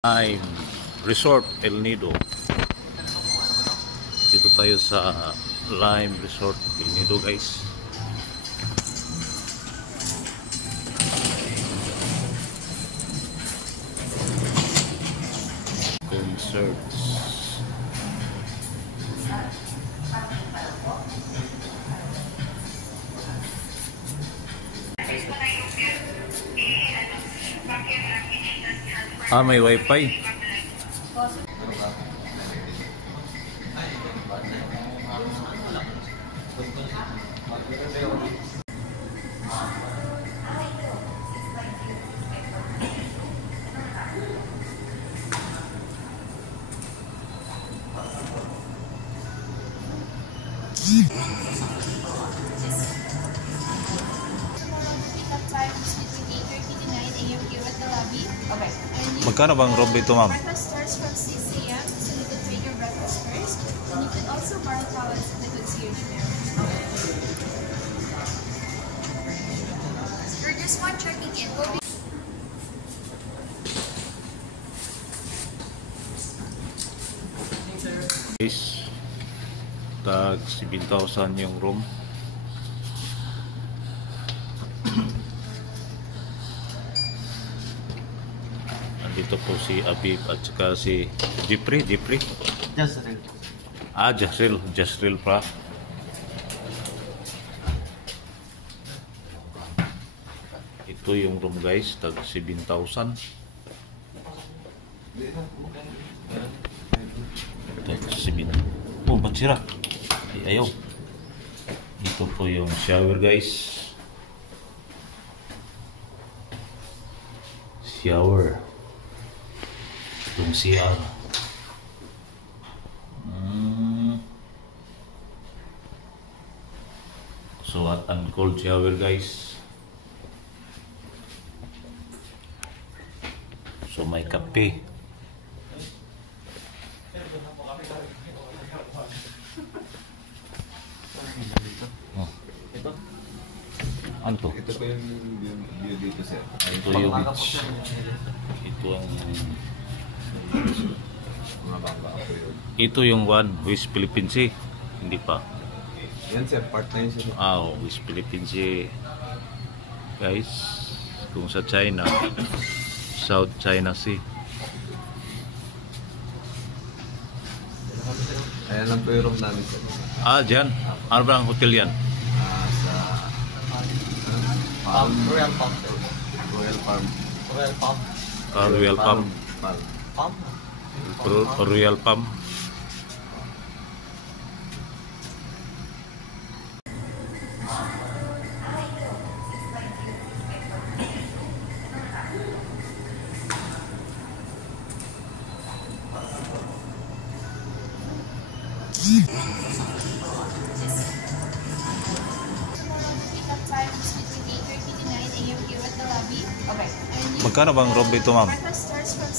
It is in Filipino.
Lime Resort El Nido. Dito tayo sa Lime Resort El Nido, guys. Concerts. May wifi. Magkano bang room dito, ma'am? Breakfast starts from 6 a.m. so you can take your breakfast first. And you can also borrow towels in the concierge there. For this one, checking in will be... Guys, tag 7,000 yung room. Dito po si Abib at saka si Jeffrey. Jasril pa. Ito yung room, guys, tag 7,000. Tag 7. Oh, ba't sira? Ayaw. Ito po yung shower, guys. Shower. Yung CR. So hot and cold shower, guys. So may kape. Ano to? Ito po yung view dito, sir. Ito yung beach. Ito ang ito yung one West Philippine Sea. Hindi pa. Yan, sir, part na yun, sir. West Philippine Sea, guys. Kung sa China, South China Sea. Ayan lang po yung room namin, sir. Diyan. Ano ba ang hotel yan? Sa Royal Palm. Royal Palm. Royal Palm. Magkano bang room dito, ma'am? Breakfast starts from